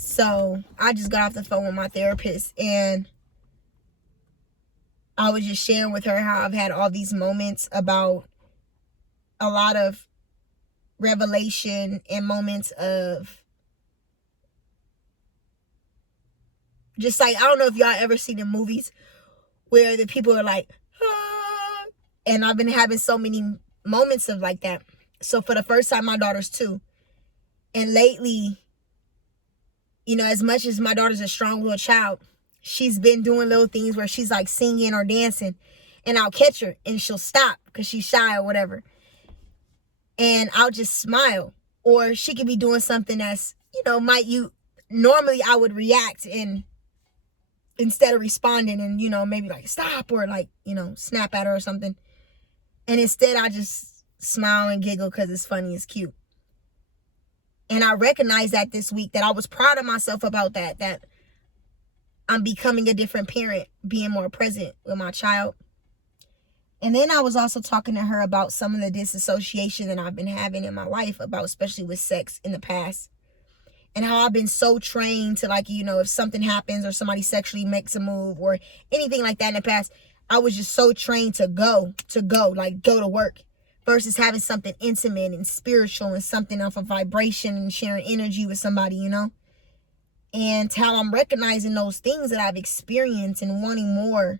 So I just got off the phone with my therapist, and I was just sharing with her how I've had all these moments about a lot of revelation and moments of just like, I don't know if y'all ever seen in movies where the people are like, ah, and I've been having so many moments of like that. So for the first time, my daughter's 2. And lately, as much as my daughter's a strong-willed child, she's been doing little things where she's like singing or dancing, and I'll catch her and she'll stop because she's shy or whatever. And I'll just smile. Or she could be doing something that's, normally I would react and instead of responding and, maybe like stop or like, snap at her or something. And instead I just smile and giggle because it's funny, it's cute. And I recognized that this week, that I was proud of myself about that I'm becoming a different parent, being more present with my child. And then I was also talking to her about some of the disassociation that I've been having in my life, about especially with sex in the past. And how I've been so trained to, like, if something happens or somebody sexually makes a move or anything like that in the past, I was just so trained to go to work, versus having something intimate and spiritual and something of a vibration and sharing energy with somebody, And how I'm recognizing those things that I've experienced and wanting more.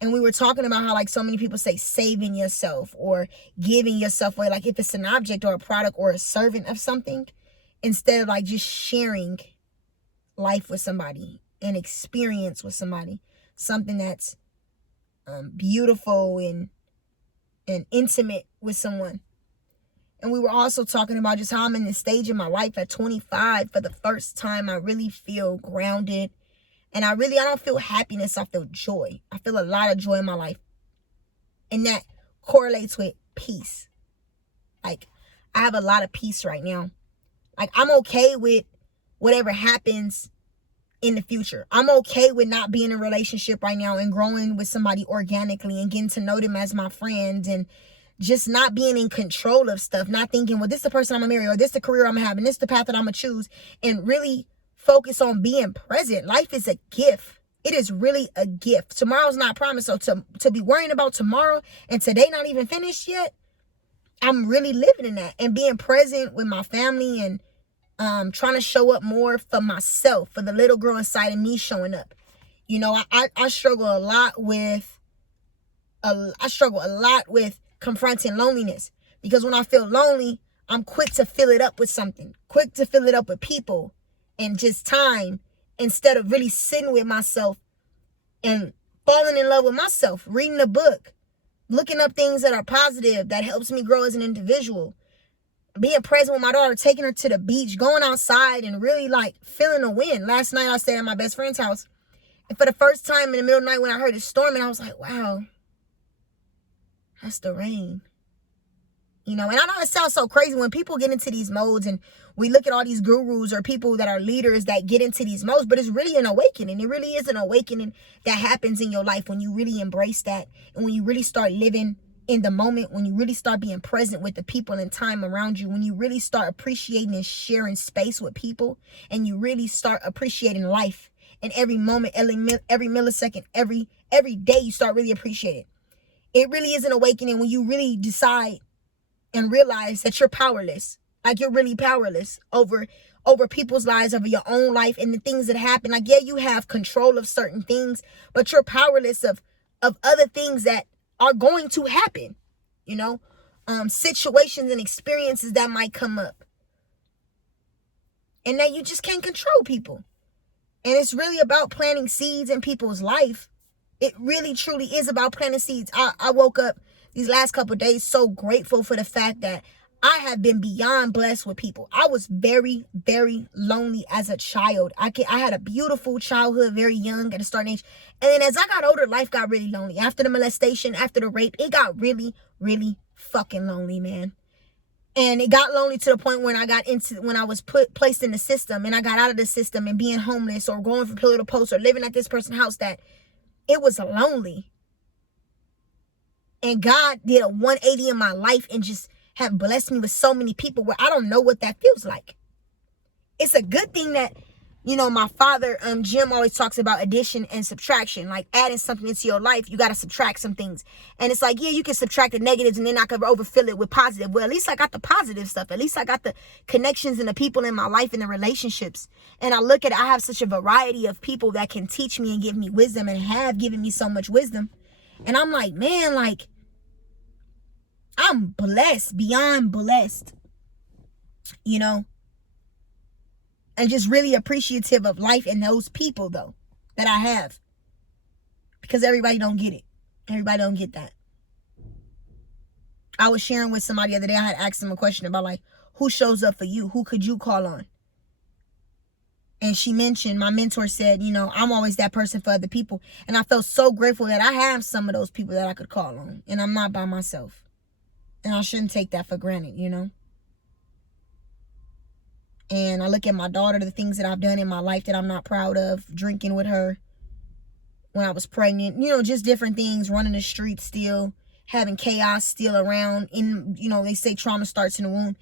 And we were talking about how, like, so many people say saving yourself or giving yourself away, like if it's an object or a product or a servant of something, instead of like just sharing life with somebody, an experience with somebody, something that's beautiful and intimate with someone. And we were also talking about just how I'm in this stage in my life at 25. For the first time, I really feel grounded. And I don't feel happiness. I feel joy. I feel a lot of joy in my life. And that correlates with peace. Like, I have a lot of peace right now. Like, I'm okay with whatever happens in the future. I'm okay with not being in a relationship right now and growing with somebody organically and getting to know them as my friend, and just not being in control of stuff, not thinking, well, this is the person I'm gonna marry, or this is the career I'm having, this is the path that I'm gonna choose, and really focus on being present. Life is a gift. It is really a gift. Tomorrow's not promised. So to be worrying about tomorrow and today not even finished yet, I'm really living in that and being present with my family and trying to show up more for myself, for the little girl inside of me showing up. I struggle a lot with confronting loneliness, because when I feel lonely, I'm quick to fill it up with something, quick to fill it up with people and just time, instead of really sitting with myself and falling in love with myself, reading a book, looking up things that are positive, that helps me grow as an individual, being present with my daughter, taking her to the beach, going outside and really like feeling the wind. Last night I stayed at my best friend's house, and for the first time in the middle of the night when I heard it storming, I was like, wow, that's the rain. And I know it sounds so crazy when people get into these modes, and we look at all these gurus or people that are leaders that get into these modes, but it's really an awakening. It really is an awakening that happens in your life when you really embrace that, and when you really start living in the moment, when you really start being present with the people and time around you, when you really start appreciating and sharing space with people, and you really start appreciating life in every moment, every millisecond, every day, you start really appreciating it. It really is an awakening when you really decide and realize that you're powerless. Like, you're really powerless over people's lives, over your own life and the things that happen. Like, yeah, you have control of certain things, but you're powerless of other things that are going to happen, situations and experiences that might come up, and that you just can't control people. And it's really about planting seeds in people's life. It really, truly is about planting seeds. I woke up these last couple of days so grateful for the fact that I have been beyond blessed with people. I was very, very lonely as a child. I had a beautiful childhood, very young at a starting age. And then as I got older, life got really lonely. After the molestation, after the rape, it got really, really fucking lonely, man. And it got lonely to the point when I was placed in the system, and I got out of the system, and being homeless or going from pillar to post or living at this person's house, that it was lonely. And God did a 180 in my life and just have blessed me with so many people where I don't know what that feels like. It's a good thing that You know, my father, Jim, always talks about addition and subtraction. Like adding something into your life, you got to subtract some things. And it's like, yeah, you can subtract the negatives and then I could overfill it with positive. Well, at least I got the positive stuff. At least I got the connections and the people in my life and the relationships. And I look at it, I have such a variety of people that can teach me and give me wisdom and have given me so much wisdom. And I'm like, man, like, I'm blessed, beyond blessed, you know? And just really appreciative of life and those people, though, that I have. Because everybody don't get it. Everybody don't get that. I was sharing with somebody the other day. I had asked them a question about, like, who shows up for you? Who could you call on? And she mentioned, my mentor said, you know, I'm always that person for other people. And I felt so grateful that I have some of those people that I could call on. And I'm not by myself. And I shouldn't take that for granted, you know? And I look at my daughter, the things that I've done in my life that I'm not proud of, drinking with her when I was pregnant, you know, just different things, running the streets still, having chaos still around. In, you know, they say trauma starts in the womb,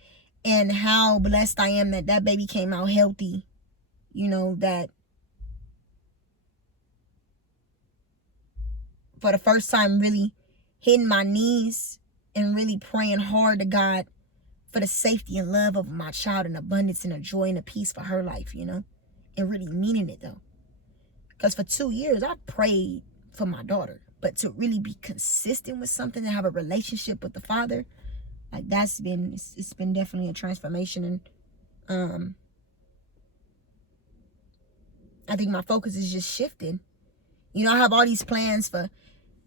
and how blessed I am that that baby came out healthy, you know, that for the first time really hitting my knees and really praying hard to God for the safety and love of my child and abundance and a joy and a peace for her life, you know, and really meaning it though. Because for 2 years, I prayed for my daughter, but to really be consistent with something and have a relationship with the Father, like it's been definitely a transformation. And I think my focus is just shifting. You know, I have all these plans for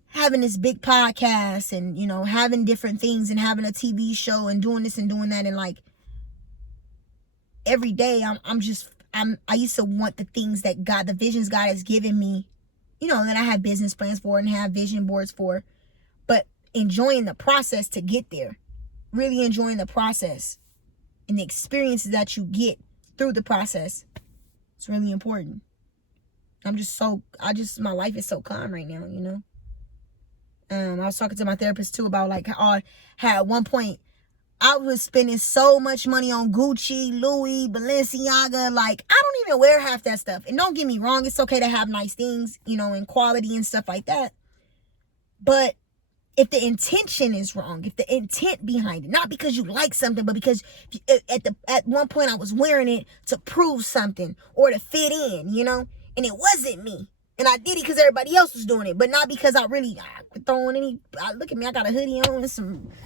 having this big podcast and, you know, having different things and having a TV show and doing this and doing that. And like every day I used to want the things that God, the visions God has given me, you know, that I have business plans for and have vision boards for, but enjoying the process to get there, really enjoying the process and the experiences that you get through the process. It's really important. My life is so calm right now, you know? I was talking to my therapist too about like how at one point I was spending so much money on Gucci, Louis, Balenciaga. Like, I don't even wear half that stuff. And don't get me wrong, it's okay to have nice things, you know, and quality and stuff like that. But if the intention is wrong, if the intent behind it, not because you like something, but because at one point I was wearing it to prove something or to fit in, you know, and it wasn't me. And I did it because everybody else was doing it, but not because I could throw on any. Look at me, I got a hoodie on and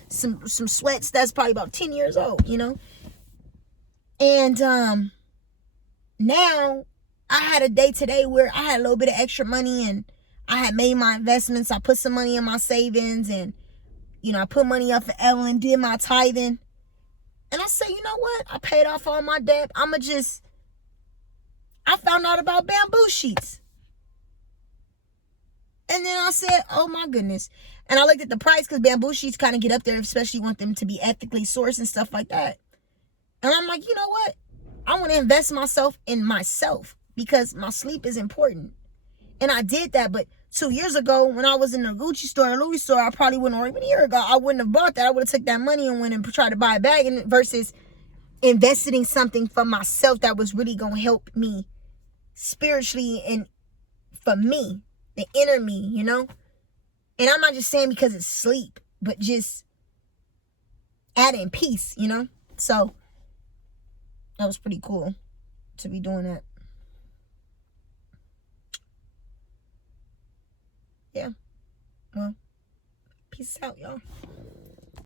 some sweats that's probably about 10 years old, you know. And now I had a day today where I had a little bit of extra money and I had made my investments. I put some money in my savings and, you know, I put money up for Evelyn, did my tithing. And I said, you know what? I paid off all my debt. I found out about bamboo sheets. And then I said, oh my goodness. And I looked at the price because bamboo sheets kind of get up there, especially want them to be ethically sourced and stuff like that. And I'm like, you know what? I want to invest myself in myself because my sleep is important. And I did that. But 2 years ago, when I was in the Gucci store, Louis store, I probably wouldn't, or even a year ago, I wouldn't have bought that. I would have took that money and went and tried to buy a bag versus investing in something for myself that was really going to help me spiritually and for me. The inner me, you know? And I'm not just saying because it's sleep, but just adding peace, you know? So that was pretty cool to be doing that. Yeah. Well, peace out, y'all.